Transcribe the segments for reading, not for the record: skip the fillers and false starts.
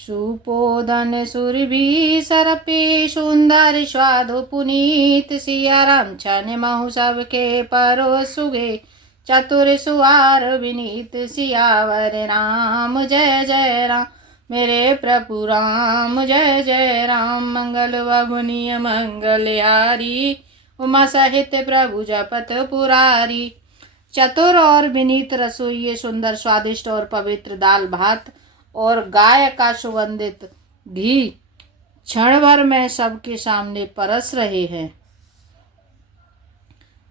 सुपोधन सुरभि सरपि सुंदर स्वादु पुनीत। सिया राम छन महु सबके परो सुगे चतुर सुवार विनीत। सियावर राम जय जय राम मेरे प्रभु राम जय जय राम। मंगल वभुनीय मंगलहारी उमा सहित प्रभु जपत पुरारी। चतुर और विनीत रसोइये सुंदर स्वादिष्ट और पवित्र दाल भात और गाय का सुगंधित घी क्षण भर में सबके सामने परस रहे हैं।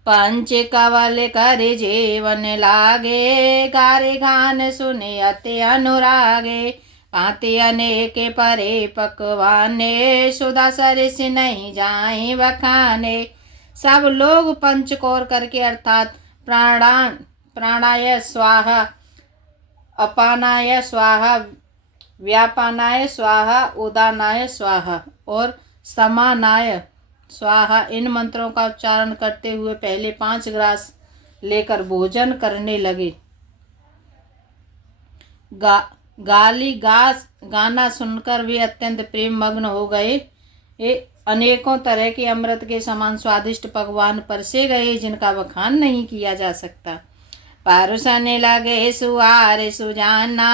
पंच कवल करे जेवन लागे गारे गान सुने अति अनुरागे। पाते अनेक परे पकवाने सुधा सरिस नहीं जाए बखाने। सब लोग पंचकौर करके अर्थात प्राणाय स्वाहा अपानाय स्वाहा व्यापानाय स्वाहा उदानाय स्वाहा और समानाय स्वाहा इन मंत्रों का उच्चारण करते हुए पहले 5 ग्रास लेकर भोजन करने लगे। गाना सुनकर वे अत्यंत प्रेम मग्न हो गए। अनेकों तरह के अमृत के समान स्वादिष्ट पकवान परसे गए जिनका बखान नहीं किया जा सकता। पारुसने लगे सुआर सुजाना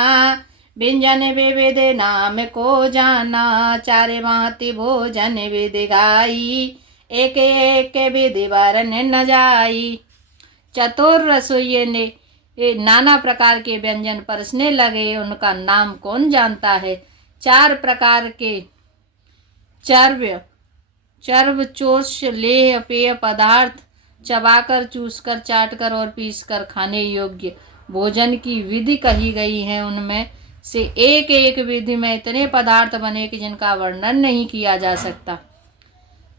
व्यंजन विविध नाम को जाना। चारे भांति भोजन विधि गाई एक एक विधि वरन न जाई। चतुर रसोइये ने नाना प्रकार के व्यंजन परसने लगे। उनका नाम कौन जानता है। 4 प्रकार के चर्व चोष लेह पेय पदार्थ चबाकर चूसकर चाटकर और पीसकर खाने योग्य भोजन की विधि कही गई है। उनमें से एक एक विधि में इतने पदार्थ बने कि जिनका वर्णन नहीं किया जा सकता।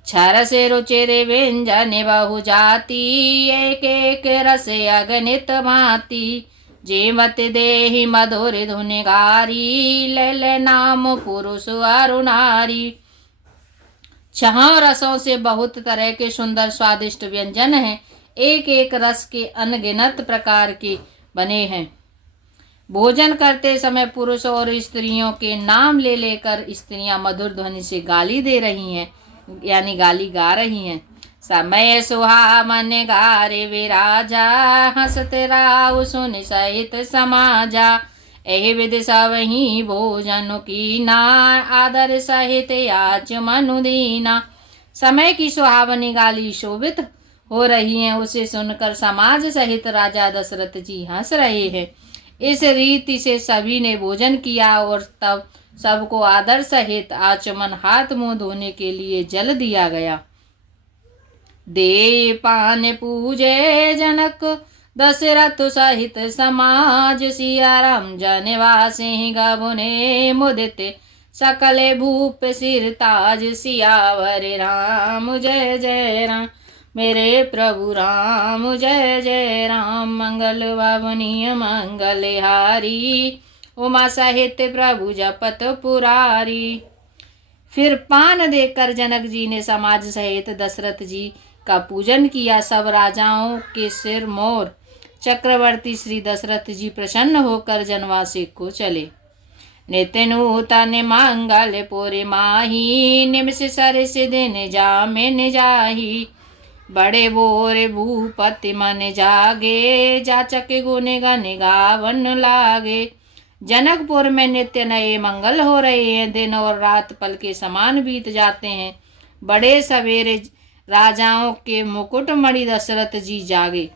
क्षर से रुचिरे व्यंजन बहु जाति एक एक रस अगणित भांति। जेमत देहि मधुर धुनि गारी ले नाम पुरुष अरुणारी। 6 रसों से बहुत तरह के सुंदर स्वादिष्ट व्यंजन हैं। एक एक रस के अनगिनत प्रकार के बने हैं। भोजन करते समय पुरुष और स्त्रियों के नाम ले लेकर स्त्रियां मधुर ध्वनि से गाली दे रही हैं यानी गाली गा रही हैं। समय सुहावन गारे विराजा हंसत राव सुन सहित समाजा। एहि विधि सब ही भोजन की ना आदर सहित याच मनुदीना। समय की सुहावनी गाली शोभित हो रही हैं उसे सुनकर समाज सहित राजा दशरथ जी हंस रहे हैं। इस रीति से सभी ने भोजन किया और तब सबको आदर सहित आचमन हाथ मुंह धोने के लिए जल दिया गया। दे पान पूजे जनक दशरथ सहित समाज। सिया राम जनवासे गबुने मुदित सकले भूप सिर ताज। सियावर राम जय जय राम मेरे प्रभु राम जय जय राम। मंगल वावनीय मंगलहारी उमा सहित प्रभु जपत पुरारी। फिर पान देकर जनक जी ने समाज सहित दशरथ जी का पूजन किया। सब राजाओं के सिर मोर चक्रवर्ती श्री दशरथ जी प्रसन्न होकर जनवासी को चले। नित्य नूतन मंगल पुर माही निमिष सरस दिन जामिन जाही। बड़े बोरे भूपति मन जागे जाचक गुण गन गावन लागे। जनकपुर में नित्य नए मंगल हो रहे हैं। दिन और रात पल के समान बीत जाते हैं। बड़े सवेरे राजाओं के मुकुटमणि दशरथ जी जागे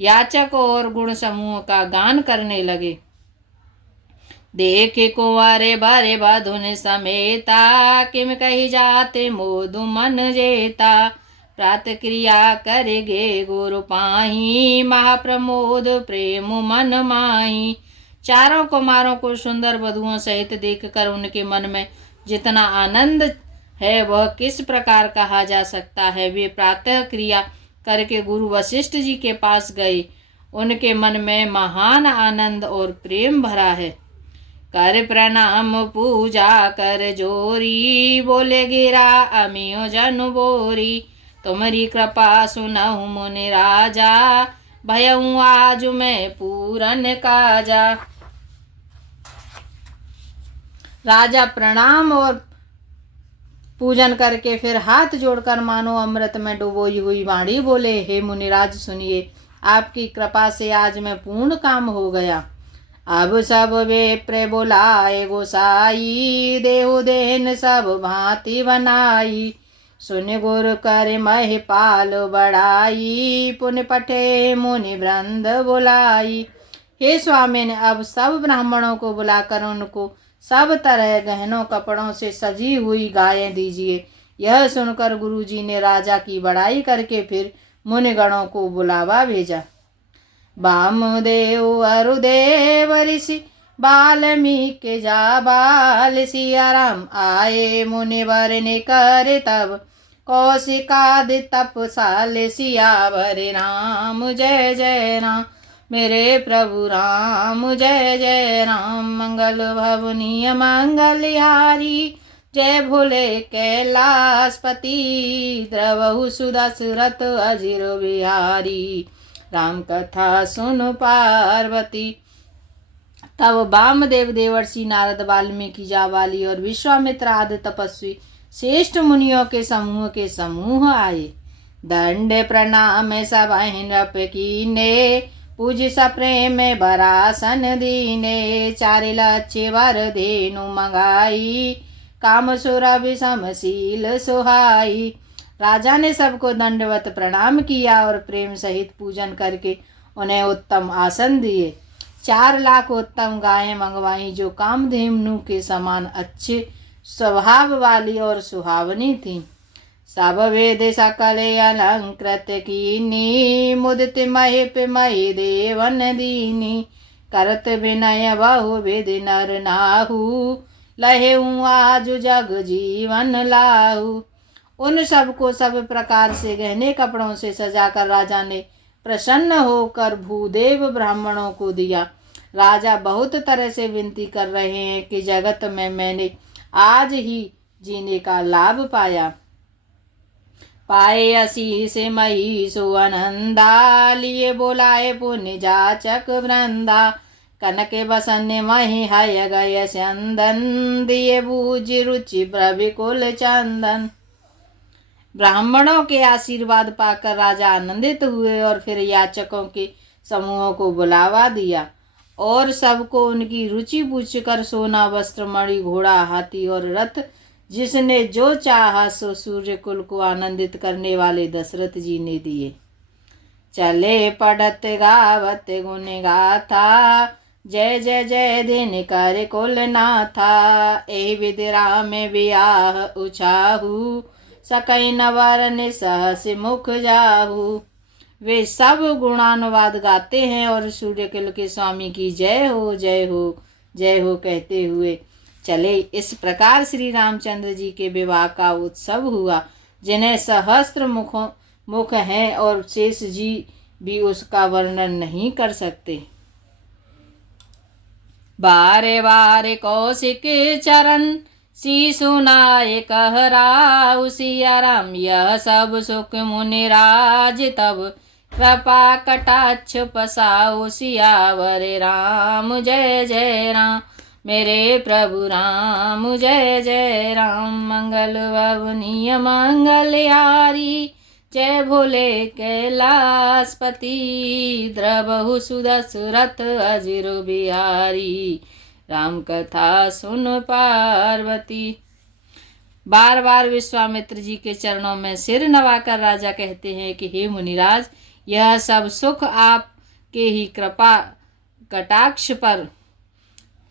याचक और गुण समूह का गान करने लगे। देखे कुंवरे भरे बधुन समेता किम कही जाते मोदु मन जेता। प्रात क्रिया करेगे गुरु पाही महाप्रमोद प्रेम मन माही। चारों कुमारों को सुंदर वधुओं सहित देखकर उनके मन में जितना आनंद है वह किस प्रकार कहा जा सकता है। वे प्रातः क्रिया करके गुरु वशिष्ठ जी के पास गए। उनके मन में महान आनंद और प्रेम भरा है। कर प्रणाम पूजा कर जोरी बोले गिरा अमियो जनु बोरी। तुम्हारी कृपा सुनहु मुनि राजा भयऊ आज मैं पूरन काजा। राजा प्रणाम और पूजन करके फिर हाथ जोड़कर मानो अमृत में डुबोई हुई वाणी बोले, हे मुनिराज सुनिए, आपकी कृपा से आज मैं पूर्ण काम हो गया। अब सब वे बोलाए गोसाई, देहु देन सब भांति बनाई। सुन गुर कर महिपाल बढ़ाई, पुन पठे मुनि वृंद बुलाई। हे स्वामी ने अब सब ब्राह्मणों को बुलाकर उनको सब तरह गहनों कपड़ों से सजी हुई गायें दीजिए। यह सुनकर गुरुजी ने राजा की बड़ाई करके फिर मुनिगणों को बुलावा भेजा। वामदेव अरुदेव ऋषि वाल्मीकि जाबाल, सिया राम आए मुनिवर ने कर तब, कौशिकादि तपसाल सियावर राम। जय जय राम मेरे प्रभु राम, जय जय राम। मंगल भवनीय मंगलहारी, जय भोले कैलाशपति, द्रवहु सुदशरथ अजिर बिहारी। राम कथा सुन पार्वती। तब वामदेव देवर्षि नारद वाल्मीकि जाबाली और विश्वामित्र आदि तपस्वी श्रेष्ठ मुनियों के समूह आए। दंड प्रणाम सब नृप कीने, पूज सप्रेम बरासन दीने। चारि लक्ष्य वर धेनु मंगाई, काम सुरभि समशील सुहाई। राजा ने सबको दंडवत प्रणाम किया और प्रेम सहित पूजन करके उन्हें उत्तम आसन दिए। 4 लाख उत्तम गायें मंगवाई, जो कामधेनु के समान अच्छे स्वभाव वाली और सुहावनी थी। सब वेद सकल अलंकृत कीनी, मुदित महिप मही देवन दीनी। करत विनय बहु विधि नर नाहु, लहेऊ आज जग जीवन लाहू। उन सबको सब प्रकार से गहने कपड़ों से सजाकर राजा ने प्रसन्न होकर भूदेव ब्राह्मणों को दिया। राजा बहुत तरह से विनती कर रहे हैं कि जगत में मैंने आज ही जीने का लाभ पाया। पाए असीस मही सुअनंदा, लिए बोलाए पुण्य जाचक वृंदा। कनक बसन मही हय गय चंदन, दिए बूझ रुचि प्रविकुल चंदन। ब्राह्मणों के आशीर्वाद पाकर राजा आनंदित हुए और फिर याचकों के समूहों को बुलावा दिया और सबको उनकी रुचि पूछकर सोना, वस्त्र, मणि, घोड़ा, हाथी और रथ जिसने जो चाहा सो सूर्य कुल को आनंदित करने वाले दशरथ जी ने दिए। चले पढ़त गावत गुण गाथा, जय जय जय दिन कर कुल नाथा। एहि विधि राम बियाह उछाहू, सकई नवरन सहस मुख जाहू। वे सब गुणानुवाद गाते हैं और सूर्य कुल के स्वामी की जय हो जय हो जय हो कहते हुए चले। इस प्रकार श्री रामचंद्र जी के विवाह का उत्सव हुआ, जिन्हें सहस्त्र मुख हैं और शेष जी भी उसका वर्णन नहीं कर सकते। बारे बारे कौशिक चरण, शीशुनाय कहराउ। सिया राम यह सब सुख मुनिराज, तब कृपा कटाक्ष पसाओ। सियावर राम जय जय राम मेरे प्रभु राम, जय जय राम। मंगल भवनीय मंगलहारी, जय भोले कैलाशपति, द्रवहु सुदशरथ अजिर बिहारी। राम कथा सुन पार्वती। बार बार विश्वामित्र जी के चरणों में सिर नवाकर राजा कहते हैं कि हे मुनिराज, यह सब सुख आपके ही कृपा कटाक्ष पर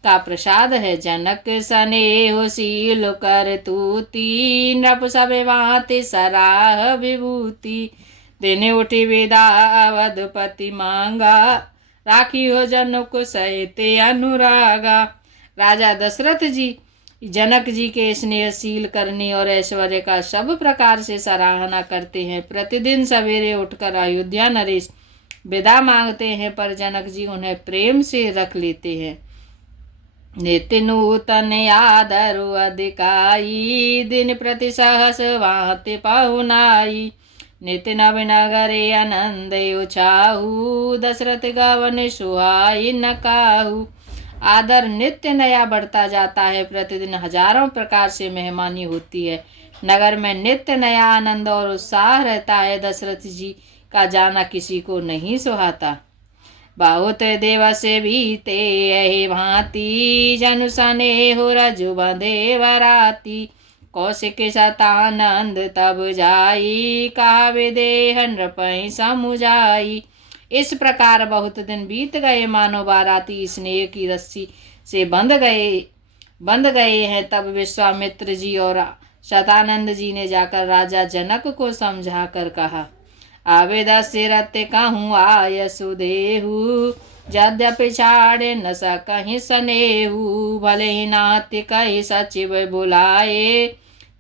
का प्रसाद है। जनक स्नेह शील कर तूती, नृप सब भांति सराह विभूति। दिन उठी विदा अवधपति मांगा, राखी हो जनक सहित अनुरागा। राजा दशरथ जी जनक जी के स्नेहशील करनी और ऐश्वर्य का सब प्रकार से सराहना करते हैं। प्रतिदिन सवेरे उठकर अयोध्या नरेश विदा मांगते हैं, पर जनक जी उन्हें प्रेम से रख लेते हैं। नित्य नूतन आदरु अधिकाई, दिन प्रति सहस भांति पाहुनाई। नित्य नव नगरे आनंद उछाहू, दशरथ गवन सुहाई न काहू। आदर नित्य नया बढ़ता जाता है। प्रतिदिन हजारों प्रकार से मेहमानी होती है। नगर में नित्य नया आनंद और उत्साह रहता है। दशरथ जी का जाना किसी को नहीं सुहाता। बहुत दिवस बीते यही भांति, जनु सनेहु रजु बंधे बराती। कौशिक शतानंद तब जाई, काव्य देह नृपहि समुझाई। इस प्रकार बहुत दिन बीत गए, मानो बाराती स्नेह की रस्सी से बंध गए हैं। तब विश्वामित्र जी और शतानंद जी ने जाकर राजा जनक को समझा कर कहा, आवे दशरथ कहूँ आय सुदेहु, यद्यपि छाड़े न सकहि सनेहु। भले ही नाथ कहि सचिव बुलाए,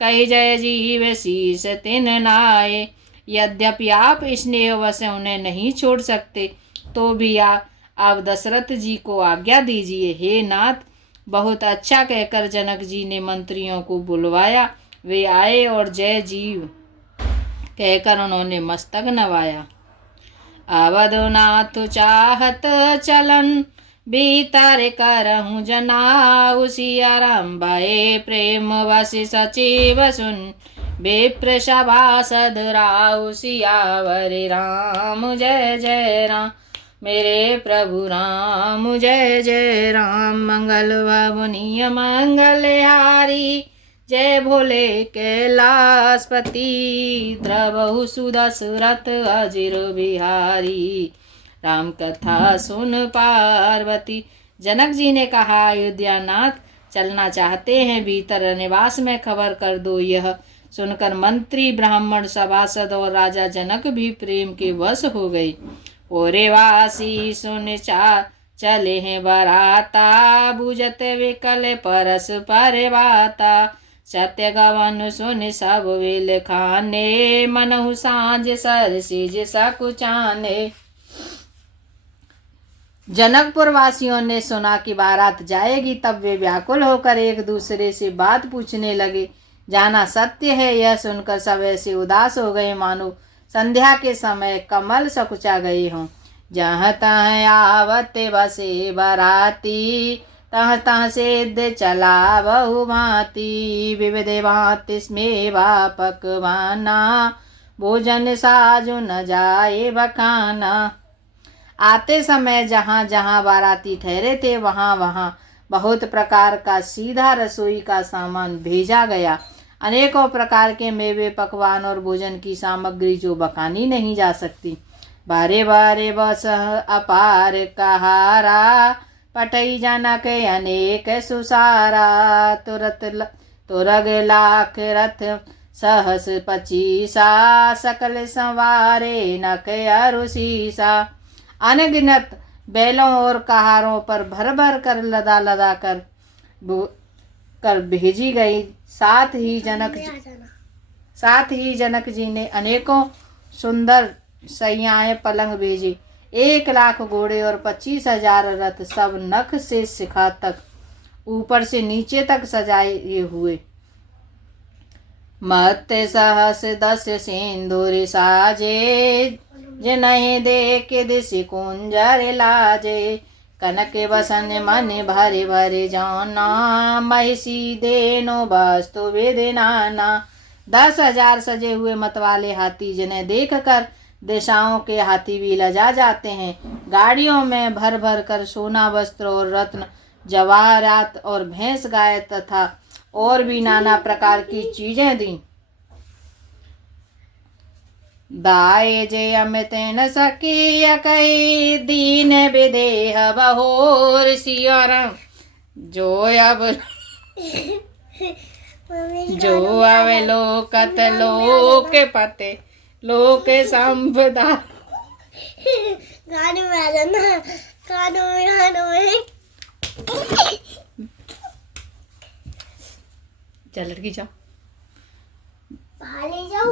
कहि जय जीव शीस तिन नाये। यद्यपि आप स्नेहवश उन्हें नहीं छोड़ सकते, तो भी आप दशरथ जी को आज्ञा दीजिए। हे नाथ, बहुत अच्छा कहकर जनक जी ने मंत्रियों को बुलवाया। वे आए और जय जीव कहकर उन्होंने मस्तक नवाया। अवधनाथ चाहत चलन, भीतर करहूँ जनाऊ। सिया राम भये प्रेम वश सचिव सुन, विप्र सभासद राउ। सियावर राम जय जय राम, मेरे प्रभु राम जय जय राम। मंगल भवनीय मंगलहारी, जय भोले कैलाशपति। द्रवहु सुदशरथ अजिर बिहारी, राम कथा सुन पार्वती। जनक जी ने कहा, अयोध्यानाथ चलना चाहते हैं, भीतर निवास में खबर कर दो। यह सुनकर मंत्री, ब्राह्मण, सभासद और राजा जनक भी प्रेम के वश हो गए। ओरे वासी सुन चले हैं बराता, बुझत विकल परस परवाता। सत्य गवन सुन सब विल खाने, मनहु सांझ सरसिज सकुचाने। जनकपुर वासियों ने सुना कि बारात जाएगी, तब वे व्याकुल होकर एक दूसरे से बात पूछने लगे। जाना सत्य है, यह सुनकर सब ऐसे उदास हो गए मानो संध्या के समय कमल सकुचा गए हों। जहाँ तहाँ आवत बसे बराती, तह तह सिद्ध चला बहु भांति। विविध भांति मेवा पकवाना, भोजन साजु न जाए बखाना। आते समय जहाँ जहाँ बाराती ठहरे थे, वहाँ वहाँ बहुत प्रकार का सीधा रसोई का सामान भेजा गया। अनेकों प्रकार के मेवे, पकवान और भोजन की सामग्री जो बखानी नहीं जा सकती। बारे बारे बस अपार कहारा, पटई जनक अनेक सुसारा। तुरग लाख रथ सहस पचीसा, सकल संवारे नक अरुसीसा। अनगिनत बैलों और कहारों पर भर भर कर लदा लदा कर भेजी गई। साथ ही जनक जी ने अनेकों सुंदर सैयाएं पलंग भेजी। 1,00,000 घोड़े और 25,000 रथ, सब नख से शिखा तक ऊपर से नीचे तक सजाए हुए। मत सहस 10 सिंदूर साजे, जिन्हें देख दिश कुंजर लाजे। कनक बसन मन भरे भरे जाना, महिषी देनो वास्तु विधि नाना। 10,000 सजे हुए मतवाले हाथी, जिन्हें देखकर दिशाओं के हाथी भी लजा जाते हैं। गाड़ियों में भर भर कर सोना, वस्त्र और रत्न, जवाहरात और भैंस गाय तथा और भी नाना प्रकार की चीजें दी। दाए जे अमित न सकी कई, दीन विदेह बहोर। सिया राम जो अब लोकत लोक पते, लोक संपदा। गाने में आ जाना, गानों में चल लड़की जाओ।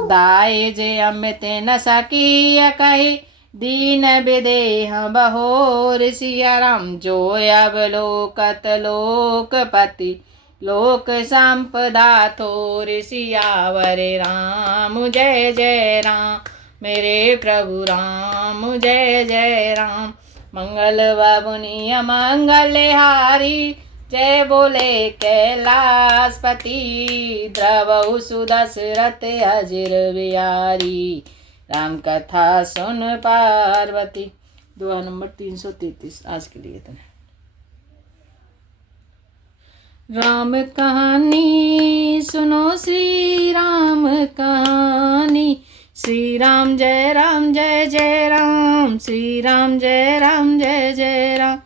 दाए जे अमित न सकी कही, दीन विदेह बहोर। सिया राम जो अब लोकत लोकपति, लोक संपदा थोर। सियावर राम जय जय राम, मेरे प्रभु राम जय जय राम। मंगल बाबुनी अमंगल हारी, जय बोले कैलाशपति। द्रवहु सुदशरथ अजिर बिहारी, राम कथा सुन पार्वती। दुआ नंबर 333 आज के लिए इतना। राम कहानी सुनो, श्री राम कहानी। श्री राम जय जय राम, श्री राम जय जय राम।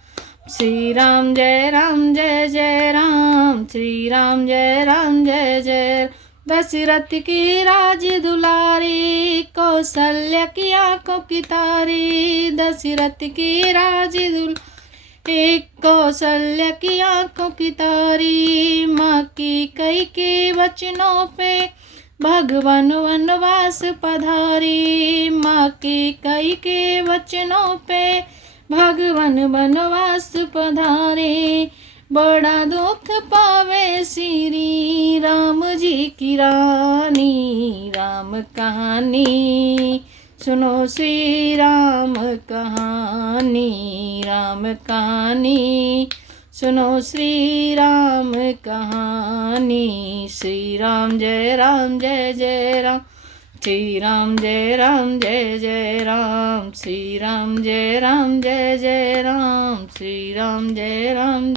श्री राम जय जय राम, श्री राम जय जय। दशरथ की राज दुलारी, कौशल्या की आंखों की तारी। दशरथ की राज दुलारी, एक कौशल्या की आंखों की तारी। माँ की कई के वचनों पे भगवान वनवास पधारी। माँ की कई के वचनों पे भगवान वनवास पधारे। बड़ा दुख पावे श्री राम जी की रानी। राम कहानी सुनो, श्री राम कहानी। राम कहानी सुनो, श्री राम कहानी। श्री राम जय जय राम, श्री राम जय जय राम। श्री राम जय जय जय राम, श्री राम जय